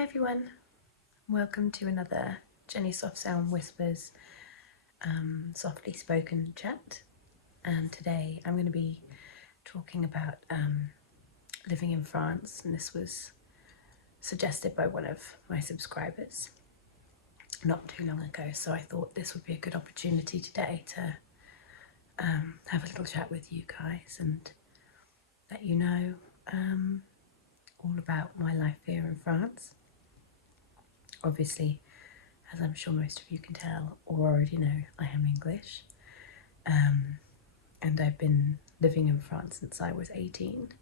Hi everyone, welcome to another Jenny Soft Sound Whispers softly spoken chat, and today I'm going to be talking about living in France, and this was suggested by one of my subscribers not too long ago, so I thought this would be a good opportunity today to have a little chat with you guys and let you know all about my life here in France. Obviously, as I'm sure most of you can tell or already know, I am English, and I've been living in France since I was 18.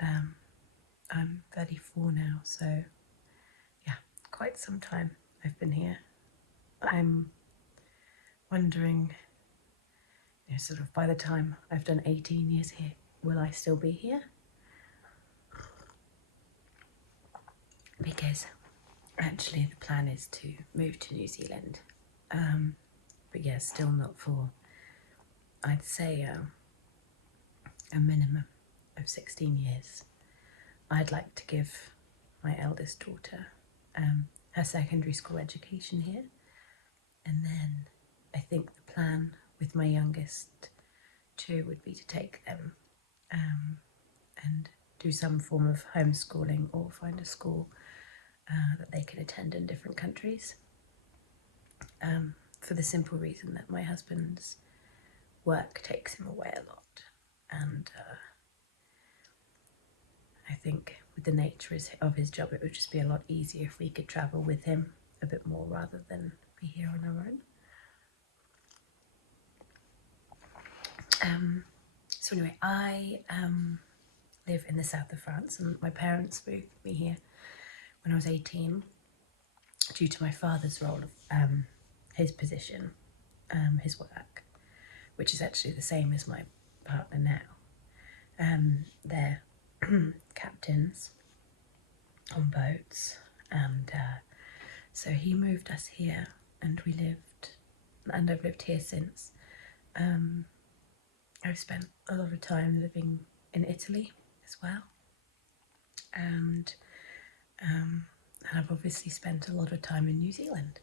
I'm 34 now, so yeah, quite some time I've been here. I'm wondering, sort of by the time I've done 18 years here, will I still be here? Because actually the plan is to move to New Zealand, but yeah, still not for, I'd say, a minimum of 16 years. I'd like to give my eldest daughter her secondary school education here, and then I think the plan with my youngest two would be to take them and do some form of homeschooling or find a school that they can attend in different countries, for the simple reason that my husband's work takes him away a lot, and I think with the nature of his job it would just be a lot easier if we could travel with him a bit more rather than be here on our own. So anyway, I live in the south of France, and my parents moved me here when I was 18 due to my father's role of his position, his work, which is actually the same as my partner now. They're captains on boats, and so he moved us here, and I've lived here since. I've spent a lot of time living in Italy as well, and I've obviously spent a lot of time in New Zealand,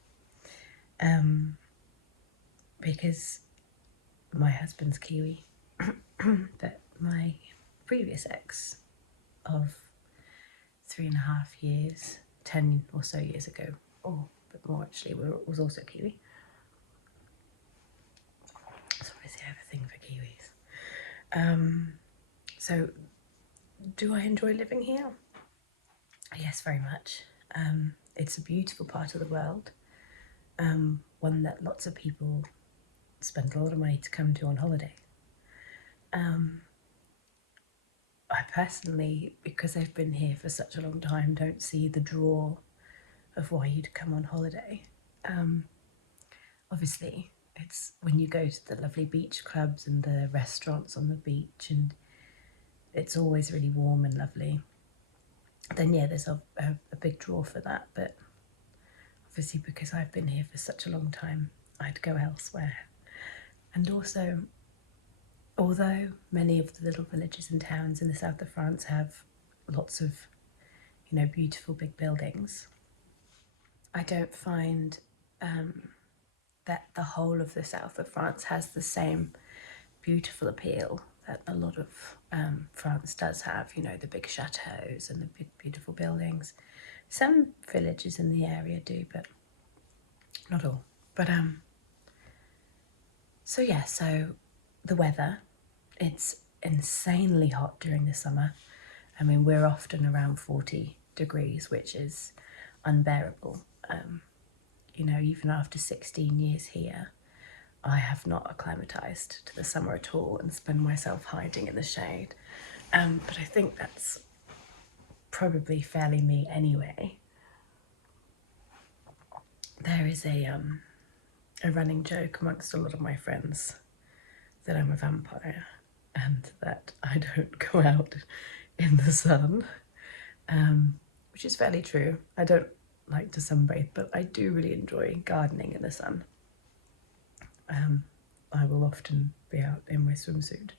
because my husband's Kiwi, but my previous ex of 3.5 years, 10 or so years ago, or a bit more actually, was also Kiwi. So obviously I have a thing for Kiwis. So do I enjoy living here? Yes, very much. It's a beautiful part of the world, one that lots of people spend a lot of money to come to on holiday. I personally, because I've been here for such a long time, don't see the draw of why you'd come on holiday. Obviously, it's when you go to the lovely beach clubs and the restaurants on the beach, and it's always really warm and lovely. Then yeah, there's a big draw for that, but obviously because I've been here for such a long time, I'd go elsewhere. And also, although many of the little villages and towns in the south of France have lots of, beautiful big buildings, I don't find that the whole of the south of France has the same beautiful appeal that a lot of France does have, the big chateaus and the big beautiful buildings. Some villages in the area do, but not all. But so yeah, so the weather, it's insanely hot during the summer. I mean, we're often around 40 degrees, which is unbearable. Even after 16 years here, I have not acclimatized to the summer at all and spend myself hiding in the shade. But I think that's probably fairly me anyway. There is a running joke amongst a lot of my friends that I'm a vampire and that I don't go out in the sun, which is fairly true. I don't like to sunbathe, but I do really enjoy gardening in the sun. I will often be out in my swimsuit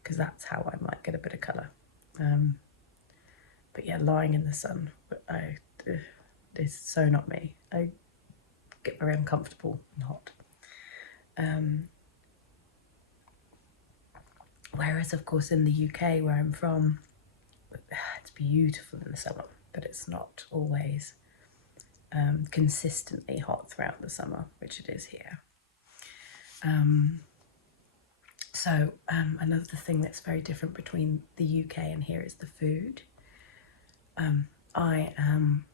because that's how I might get a bit of colour. But But yeah, lying in the sun, is so not me. I get very uncomfortable and hot. Whereas, of course, in the UK, where I'm from, it's beautiful in the summer, but it's not always consistently hot throughout the summer, which it is here. So another thing that's very different between the UK and here is the food. I am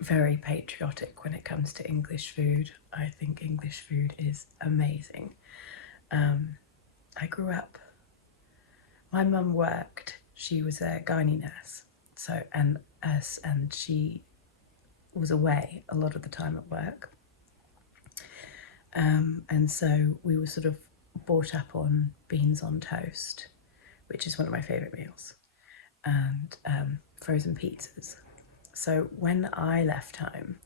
very patriotic when it comes to English food. I think English food is amazing. I grew up, my mum worked, she was a gynae nurse, so and she was away a lot of the time at work. And so we were sort of brought up on beans on toast, which is one of my favourite meals, and frozen pizzas. So when I left home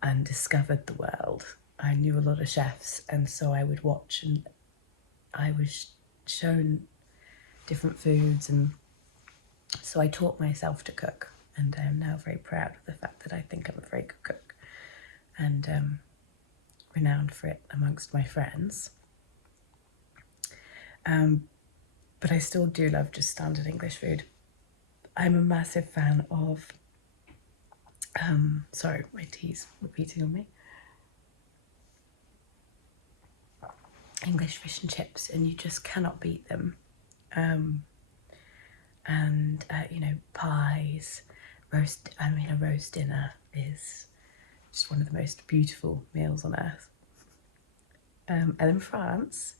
and discovered the world, I knew a lot of chefs, and so I would watch, and I was shown different foods, and so I taught myself to cook, and I am now very proud of the fact that I think I'm a very good cook, and renowned for it amongst my friends. But I still do love just standard English food. I'm a massive fan of, sorry, my tea's repeating on me. English fish and chips, and you just cannot beat them. And you know, pies, a roast dinner is just one of the most beautiful meals on earth. And in France,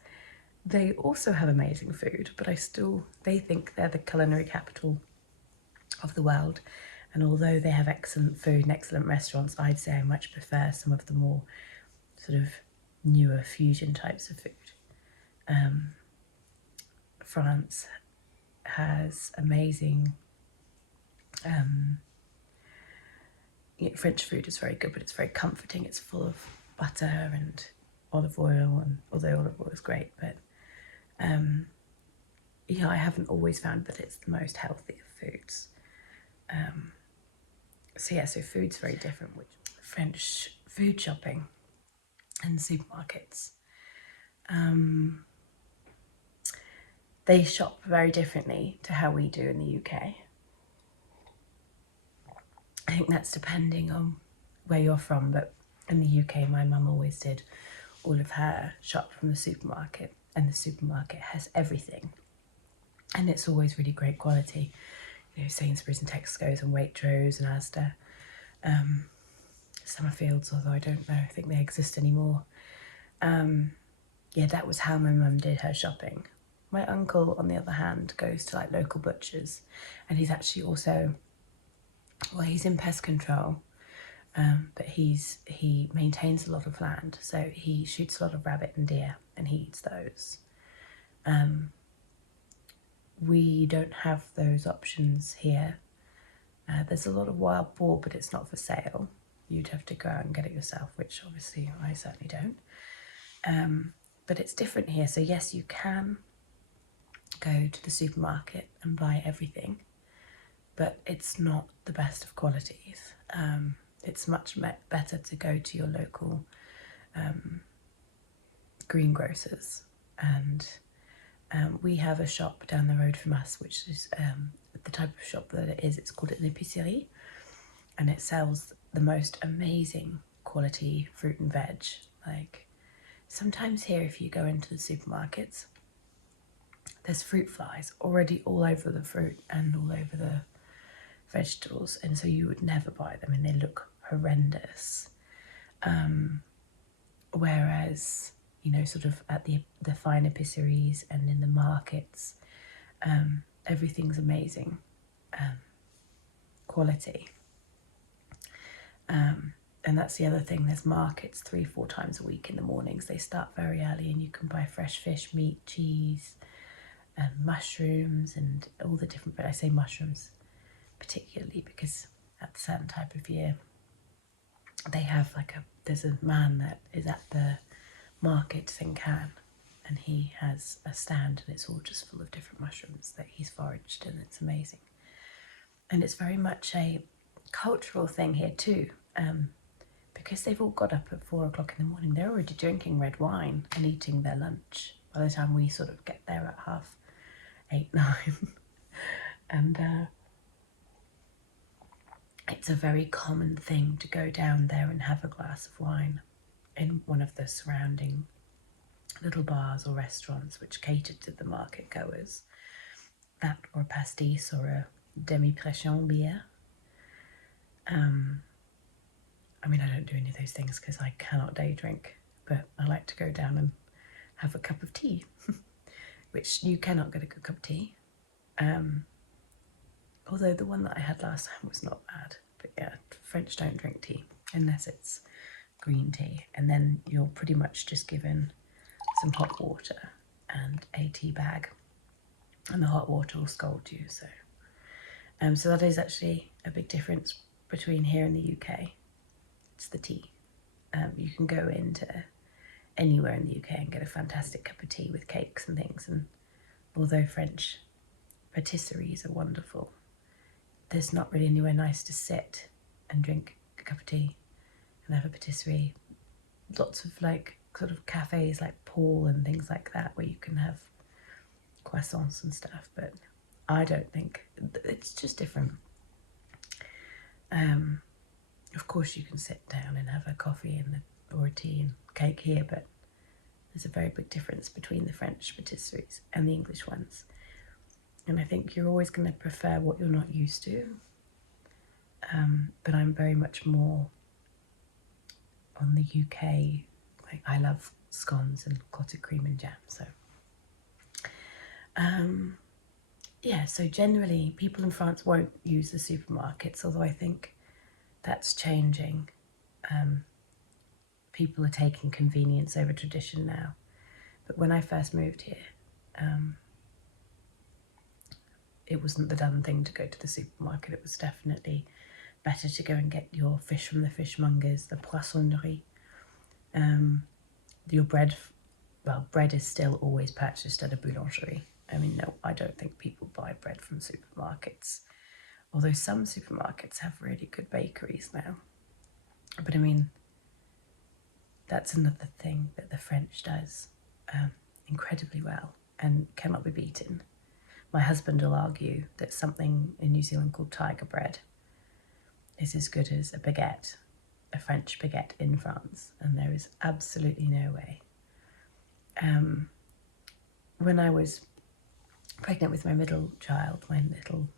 they also have amazing food, but they think they're the culinary capital of the world. And although they have excellent food and excellent restaurants, I'd say I much prefer some of the more sort of newer fusion types of food. France has amazing, French food is very good, but it's very comforting. It's full of butter and olive oil, and although olive oil is great, but yeah, I haven't always found that it's the most healthy of foods. So yeah, so food's very different. Which French food shopping and supermarkets, they shop very differently to how we do in the UK. I think that's depending on where you're from, but in the UK, my mum always did all of her shop from the supermarket, and the supermarket has everything, and it's always really great quality. You know, Sainsbury's and Tesco's and Waitrose and Asda, Summerfields, although I don't know, I think they exist anymore. Yeah, that was how my mum did her shopping. My uncle, on the other hand, goes to like local butchers, and he's actually also, well, he's in pest control, but he maintains a lot of land, so he shoots a lot of rabbit and deer, and he eats those. We don't have those options here. There's a lot of wild boar, but it's not for sale. You'd have to go out and get it yourself, which obviously I certainly don't. But it's different here. So yes, you can go to the supermarket and buy everything, but it's not the best of qualities. It's much better to go to your local greengrocers, and we have a shop down the road from us, which is the type of shop that it is. It's called an épicerie, and it sells the most amazing quality fruit and veg. Like, sometimes here, if you go into the supermarkets, there's fruit flies already all over the fruit and all over the vegetables, and so you would never buy them, and they look horrendous. Whereas, you know, sort of at the fine épiceries and in the markets, everything's amazing quality. And that's the other thing, there's markets 3-4 times a week in the mornings. They start very early, and you can buy fresh fish, meat, cheese, mushrooms, and all the different, but I say mushrooms particularly because at a certain type of year they have like there's a man that is at the market in Cannes, and he has a stand, and it's all just full of different mushrooms that he's foraged, and it's amazing. And it's very much a cultural thing here too, because they've all got up at 4 o'clock in the morning. They're already drinking red wine and eating their lunch by the time we sort of get there at 8:30, 9. And it's a very common thing to go down there and have a glass of wine in one of the surrounding little bars or restaurants which cater to the market goers. That or a pastis or a demi-pression beer. I mean, I don't do any of those things because I cannot day drink, but I like to go down and have a cup of tea, which you cannot get a good cup of tea. Although the one that I had last time was not bad. But yeah, French don't drink tea unless it's green tea. And then you're pretty much just given some hot water and a tea bag. And the hot water will scald you. So that is actually a big difference between here and the UK. It's the tea. You can go into anywhere in the UK and get a fantastic cup of tea with cakes and things. And although French patisseries are wonderful, there's not really anywhere nice to sit and drink a cup of tea and have a patisserie. Lots of like sort of cafes like Paul and things like that where you can have croissants and stuff, but I don't think, it's just different. Of course you can sit down and have a coffee or a tea and cake here, but there's a very big difference between the French patisseries and the English ones. And I think you're always going to prefer what you're not used to. But I'm very much more on the UK. Like, I love scones and clotted cream and jam. So, yeah, so generally people in France won't use the supermarkets, although I think that's changing. People are taking convenience over tradition now. But when I first moved here, it wasn't the done thing to go to the supermarket. It was definitely better to go and get your fish from the fishmongers, the poissonnerie. Your bread, well, bread is still always purchased at a boulangerie. I mean, no, I don't think people buy bread from supermarkets. Although some supermarkets have really good bakeries now. But I mean, that's another thing that the French does incredibly well and cannot be beaten. My husband will argue that something in New Zealand called tiger bread is as good as a baguette, a French baguette in France, and there is absolutely no way. When I was pregnant with my middle child, my little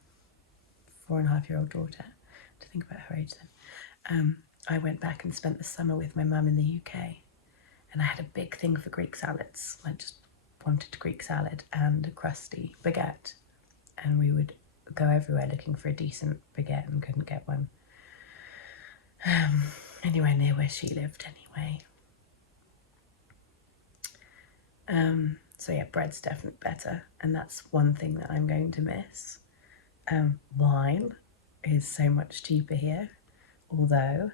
4.5-year-old daughter, to think about her age then, I went back and spent the summer with my mum in the UK, and I had a big thing for Greek salads. I just wanted Greek salad and a crusty baguette, and we would go everywhere looking for a decent baguette and couldn't get one anywhere near where she lived anyway. So yeah, bread's definitely better, and that's one thing that I'm going to miss. Wine is so much cheaper here, although,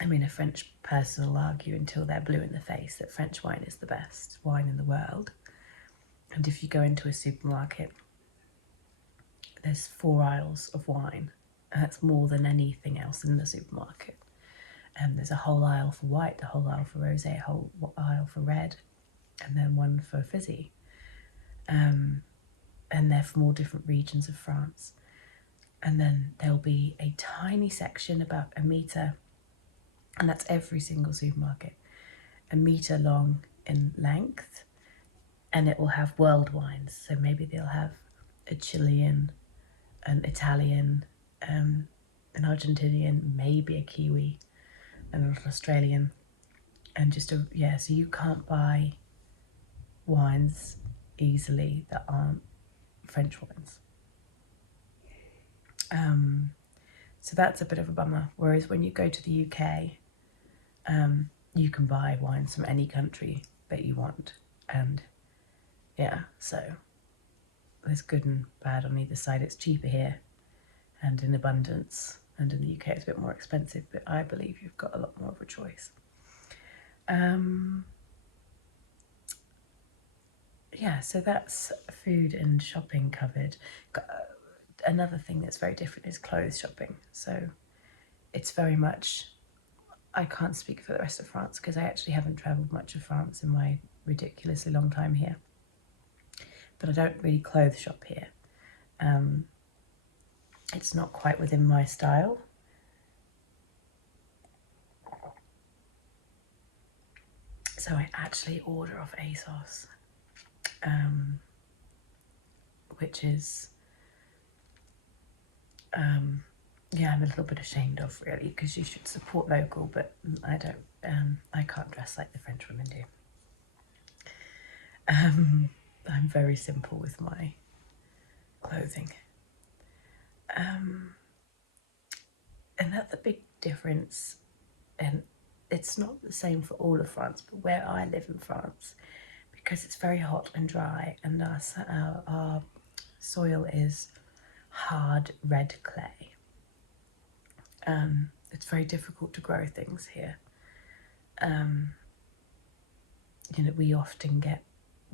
I mean, a French person will argue until they're blue in the face that French wine is the best wine in the world. And if you go into a supermarket, there's 4 aisles of wine, and that's more than anything else in the supermarket. And there's a whole aisle for white, a whole aisle for rosé, a whole aisle for red, and then one for fizzy. And they're from all different regions of France. And then there'll be a tiny section about a metre, and that's every single supermarket, a metre long in length, and it will have world wines. So maybe they'll have a Chilean, an Italian, an Argentinian, maybe a Kiwi, and an Australian, and just so you can't buy wines easily that aren't French wines. So that's a bit of a bummer. Whereas when you go to the UK, you can buy wines from any country that you want, and yeah, so there's good and bad on either side. It's cheaper here and in abundance, and in the UK it's a bit more expensive, but I believe you've got a lot more of a choice. yeah, so that's food and shopping covered. Another thing that's very different is clothes shopping. So it's very much, I can't speak for the rest of France because I actually haven't travelled much of France in my ridiculously long time here. But I don't really clothes shop here. It's not quite within my style. So I actually order off ASOS, which is, yeah, I'm a little bit ashamed of really, because you should support local, but I don't, I can't dress like the French women do. I'm very simple with my clothing. Another big difference, and it's not the same for all of France, but where I live in France, because it's very hot and dry, and our soil is hard red clay. It's very difficult to grow things here. You know, we often get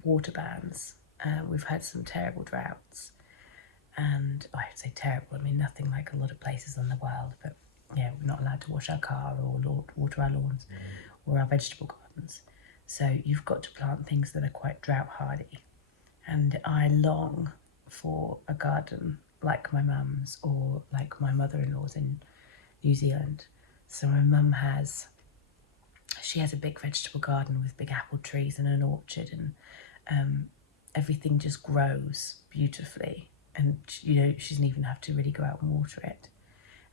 water bans. We've had some terrible droughts, and I'd say terrible, I mean nothing like a lot of places in the world, but yeah, we're not allowed to wash our car or water our lawns or our vegetable gardens. So you've got to plant things that are quite drought hardy. And I long for a garden like my mum's or like my mother-in-law's in New Zealand. So my mum she has a big vegetable garden with big apple trees and an orchard, and everything just grows beautifully. And you know, she doesn't even have to really go out and water it.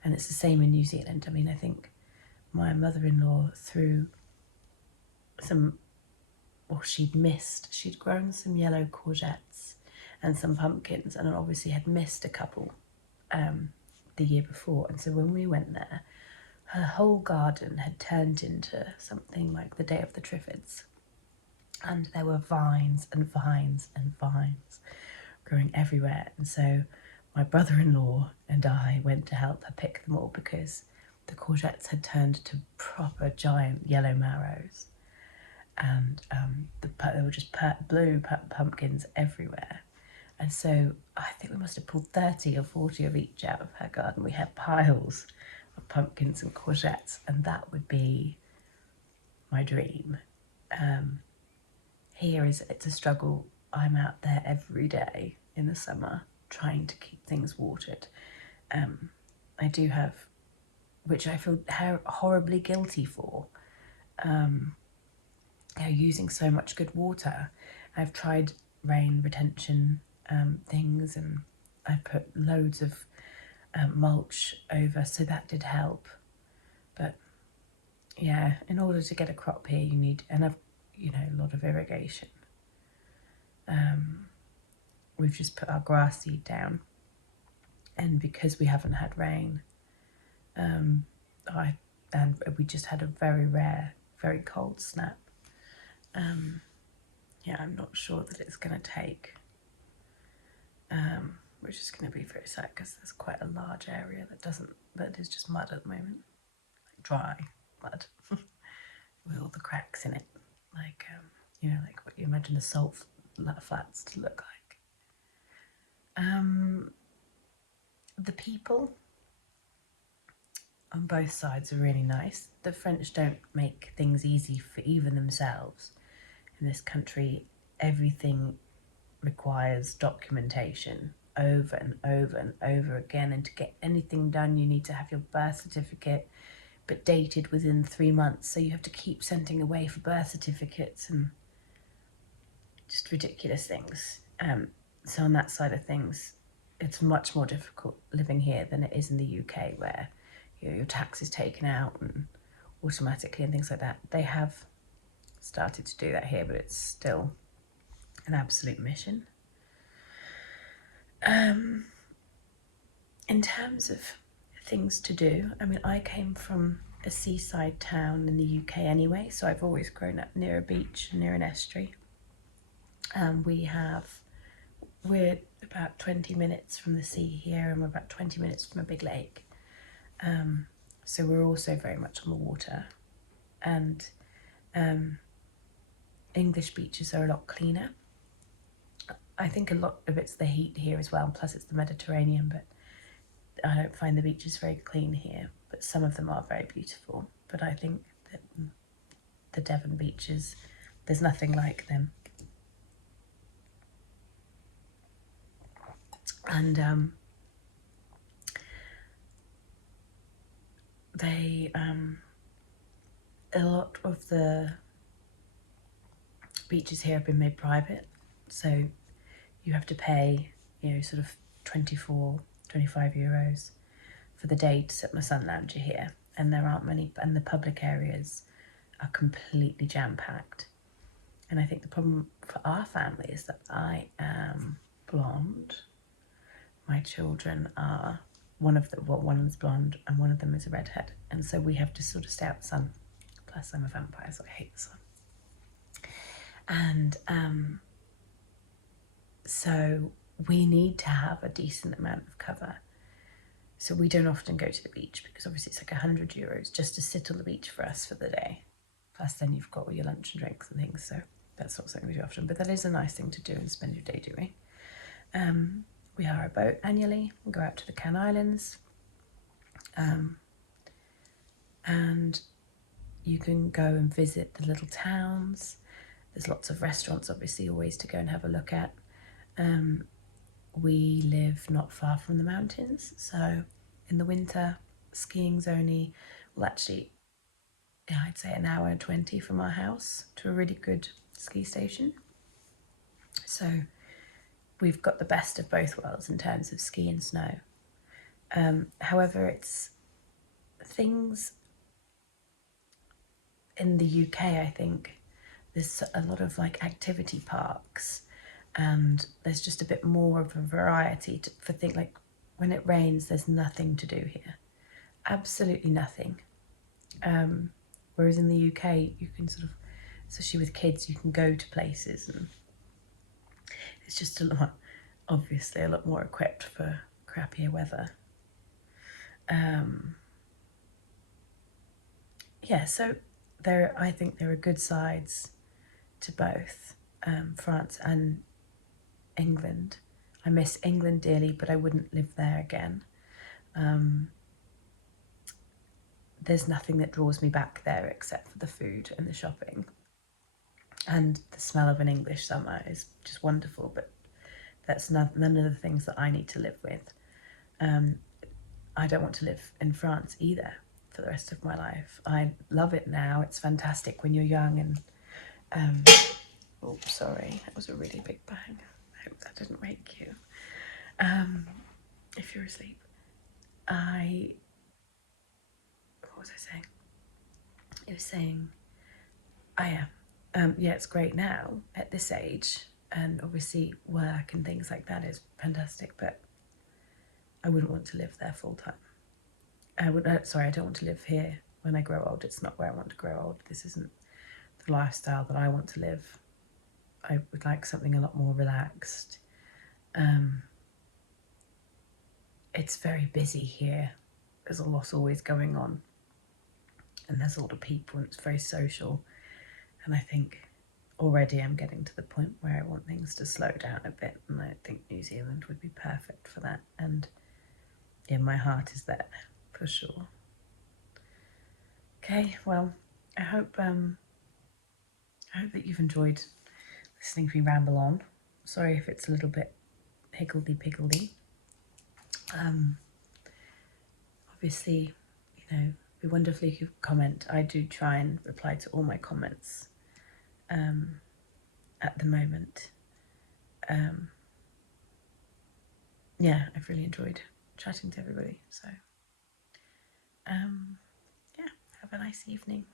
And it's the same in New Zealand. I mean, I think my mother-in-law threw some, or she'd grown some yellow courgettes and some pumpkins, and obviously had missed a couple the year before. And so when we went there, her whole garden had turned into something like the Day of the Triffids. And there were vines and vines and vines growing everywhere. And so my brother-in-law and I went to help her pick them all, because the courgettes had turned to proper giant yellow marrows. And there were just blue pumpkins everywhere. And so I think we must have pulled 30 or 40 of each out of her garden. We had piles of pumpkins and courgettes, and that would be my dream. Here it's a struggle. I'm out there every day in the summer trying to keep things watered. I do have, which I feel horribly guilty for, using so much good water. I've tried rain retention things, and I put loads of mulch over, so that did help. But yeah, in order to get a crop here, you need, and a lot of irrigation. We've just put our grass seed down, and because we haven't had rain, and we just had a very rare, very cold snap. Yeah, I'm not sure that it's going to take, which is going to be very sad, because there's quite a large area that is just mud at the moment, like dry mud with all the cracks in it, like like what you imagine the salt flats to look like. The people on both sides are really nice. The French don't make things easy for even themselves. In this country, everything requires documentation over and over and over again, and to get anything done you need to have your birth certificate, but dated within 3 months, so you have to keep sending away for birth certificates and just ridiculous things. So on that side of things, it's much more difficult living here than it is in the UK, where your tax is taken out and automatically and things like that. They have started to do that here, but it's still an absolute mission. In terms of things to do, I mean, I came from a seaside town in the UK anyway, so I've always grown up near a beach, near an estuary. We're about 20 minutes from the sea here, and we're about 20 minutes from a big lake. So we're also very much on the water, and English beaches are a lot cleaner. I think a lot of it's the heat here as well, plus it's the Mediterranean, but I don't find the beaches very clean here, but some of them are very beautiful. But I think that the Devon beaches, there's nothing like them. And a lot of the beaches here have been made private, so you have to pay, sort of 24, 25 euros for the day to sit in a sun lounger here, and there aren't many, and the public areas are completely jam-packed. And I think the problem for our family is that I am blonde. My children are, one of them's blonde and one of them is a redhead, and so we have to sort of stay out the sun. Plus I'm a vampire, so I hate the sun. And so we need to have a decent amount of cover. So we don't often go to the beach because obviously it's like 100 euros just to sit on the beach for us for the day. Plus then you've got all your lunch and drinks and things, so that's not something we do often, but that is a nice thing to do and spend your day doing. We hire a boat annually and go out to the Cannes Islands, and you can go and visit the little towns. There's lots of restaurants obviously always to go and have a look at. We live not far from the mountains, so in the winter skiing's only, well actually, I'd say an hour and 20 from our house to a really good ski station. So we've got the best of both worlds in terms of ski and snow. However, it's things in the UK, I think there's a lot of like activity parks, and there's just a bit more of a variety for things like when it rains, there's nothing to do here. Absolutely nothing. Whereas in the UK, you can sort of, especially with kids, you can go to places and it's just obviously a lot more equipped for crappier weather. Yeah, so I think there are good sides to both France and England. I miss England dearly, but I wouldn't live there again. There's nothing that draws me back there except for the food and the shopping. And the smell of an English summer is just wonderful, but that's none of the things that I need to live with. I don't want to live in France either for the rest of my life. I love it now. It's fantastic when you're young and oh, sorry, that was a really big bang. I hope that didn't wake you. If you're asleep. What was I saying? It was saying, yeah, it's great now at this age, and obviously work and things like that is fantastic, but I wouldn't want to live there full time. I don't want to live here when I grow old. It's not where I want to grow old. This isn't the lifestyle that I want to live. I would like something a lot more relaxed. It's very busy here. There's a lot always going on, and there's a lot of people, and it's very social. And I think already I'm getting to the point where I want things to slow down a bit, and I think New Zealand would be perfect for that. And yeah, my heart is there for sure. Okay, well, I hope that you've enjoyed listening to me ramble on. Sorry if it's a little bit higgledy-piggledy. Obviously, it'd be wonderful if you could comment. I do try and reply to all my comments at the moment. Yeah, I've really enjoyed chatting to everybody. So, yeah, have a nice evening.